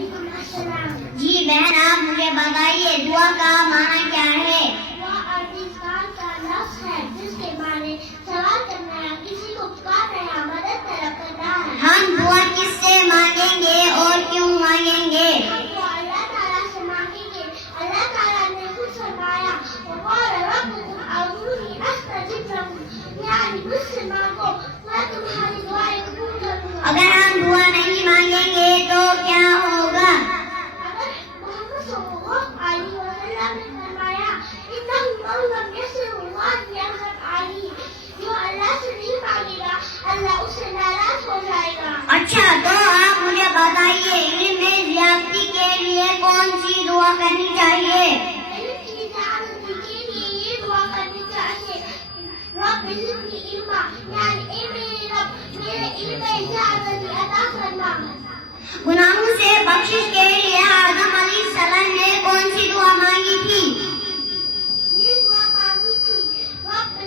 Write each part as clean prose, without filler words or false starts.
جی بہن آپ مجھے بتائیے دعا کا معنی کیا ہے؟ دعا عربی زبان کا لفظ ہے جس کے معنی سوال کرنا ہے، کسی کو پکارنا یا مدد طلب کرنا ہے۔ ہم دعا کس سے مانگیں گے اور کیوں مانگیں گے؟ ہم دعا اللہ تعالیٰ سے مانگیں گے۔ اللہ تعالیٰ نے خود فرمایا وقال ربكم ادعوني استجب لكم، یعنی مجھ سے مانگو میں تمہاری دعائیں قبول کروں گا۔ اگر ہم دعا نہیں مانگیں گے تو کیا ہوگا؟ اگر محمد صلی اللہ علیہ وسلم نے فرمایا انه من لم يسر الله يغضب عليه، جو اللہ سے نہیں مانگے گا اللہ اس سے ناراض ہو جائے گا۔ اچھا تو آپ مجھے بتائیے علم میں زیادتی کے لیے کون سی دعا کرنی چاہیے؟ علم کی زیادتی کے لیے یہ دعا کرنی چاہیے رب زدنی علما، یعنی اے میرے رب میرے علم میں زیادتی عطا فرما۔ گناہوں سے بخشش کے لیے آدم علیہ السلام نے کون سی دعا مانگی تھی؟ یہ دعا مانگی تھی رب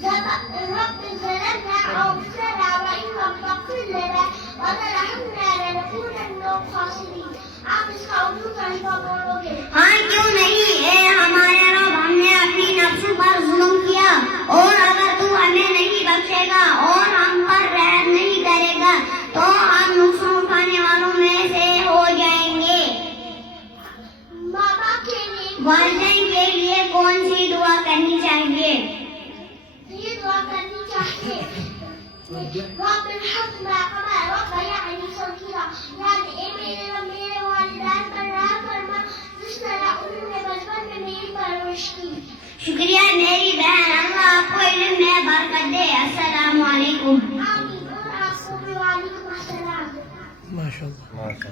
ظلمنا انفسنا وان لم تغفر لنا وترحمنا لنكونن من الخاسرین۔ آپ اس کا اردو ترجمہ بولو گے؟ ہاں کیوں نہیں، اے ہمارے رب ہم نے اپنی نفسوں پر ظلم کیا اور اگر تو ہمیں نہیں بخشے گا اور ہم پر رحم نہیں کرے گا تو ہم نقصان اٹھانے والوں میں سے ہو جائیں گے۔ ماں باپ کے لیے والدین کے لیے کون سی دعا کرنی چاہیے؟ یہ دعا کرنی چاہیے رب ارحمهما كما ربياني صغيرا، یعنی اے میرے رب میرے والدین پر رحم فرما جس طرح انہوں نے بچپن میں میری پرورش کی۔ شکریہ میری بہن، اللہ آپ کو علم میں برکت دے۔ السلام علیکم۔ آمین۔ اور آپ کو بھی وعلیکم السلام۔ ماشاء اللہ۔